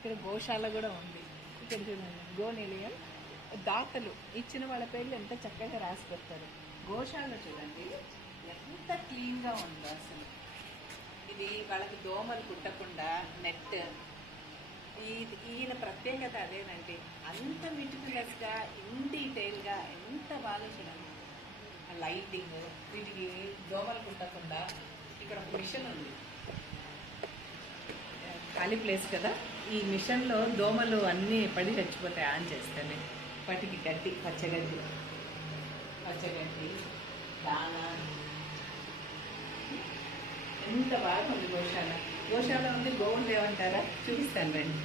ఇక్కడ గోశాల కూడా ఉంది. ఇక్కడ చూడండి, గో నిలయం. దాతలు ఇచ్చిన వాళ్ళ పేర్లు ఎంత చక్కగా రాసి పెడతారు. గోశాల చూడండి ఎంత క్లీన్గా ఉందో అసలు. ఇది వాళ్ళకి దోమలు కుట్టకుండా నెట్. ఈయన ప్రత్యేకత అదేనండి, అంత మెటిక్యులస్గా ఇన్ డీటెయిల్గా ఎంత బాగా చూడండి. లైటింగ్, వీటికి దోమలు కుట్టకుండా ఇక్కడ ఒక మిషన్ ఉంది. ఖాళీ ప్లేస్ కదా, ఈ మిషన్లో దోమలు అన్నీ పడి చచ్చిపోతాయి ఆన్ చేస్తేనే. వాటికి గడ్డి, పచ్చగడ్డి దానా, ఎంత బాగా ఉంది గోశాల. గోశాల ఉంది, గోవులు లేవంటారా? చూపిస్తాను రండి.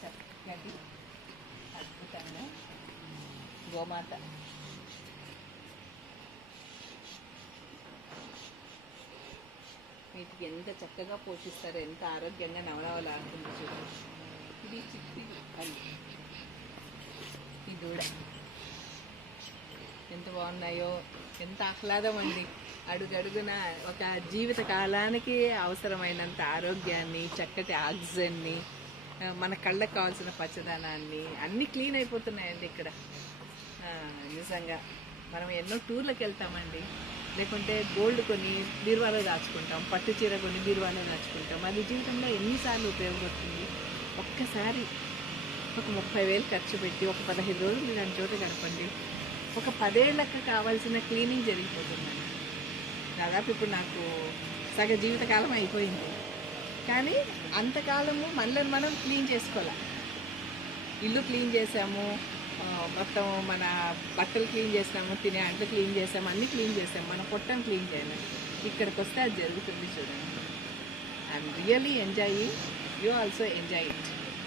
చక్కటి అద్భుతంగా గోమాత. వీటికి ఎంత చక్కగా పోషిస్తారో, ఎంత ఆరోగ్యంగా నవనవలాడుతుందో చూడండి. ఇది చిట్టి అని, ఈ దూడ ఎంత బాగున్నాయో, ఎంత ఆహ్లాదం అండి. అడుగడుగున ఒక జీవిత కాలానికి అవసరమైనంత ఆరోగ్యాన్ని, చక్కటి ఆక్సిజన్ని, మన కళ్ళకు కావాల్సిన పచ్చదనాన్ని అన్నీ క్లీన్ అయిపోతున్నాయండి ఇక్కడ. నిజంగా మనం ఎన్నో టూర్లకు వెళ్తామండి, లేకుంటే గోల్డ్ కొని బీరువాలో దాచుకుంటాం, పట్టు చీర కొని బీరువాలో దాచుకుంటాం. అది జీవితంలో ఎన్నిసార్లు ఉపయోగపడుతుంది. ఒక్కసారి ఒక 30,000 ఖర్చు పెట్టి ఒక 15 రోజులు దాని చోట గడపండి, ఒక 10 ఏళ్ళకి కావాల్సిన క్లీనింగ్ జరిగిపోతుందండి. దాదాపు ఇప్పుడు నాకు సగ జీవితకాలం అయిపోయింది, కానీ అంతకాలము మనల్ని మనం క్లీన్ చేసుకోవాలి. ఇల్లు క్లీన్ చేసాము, మొత్తం మన బట్టలు క్లీన్ చేసాము, తినే అంట్లు క్లీన్ చేసాము, అన్నీ క్లీన్ చేసాము, మన పొట్టను క్లీన్ చేయాలి. ఇక్కడికి వస్తే అది జరుగుతుంది చూడండి. I'm really enjoying, you also enjoy it.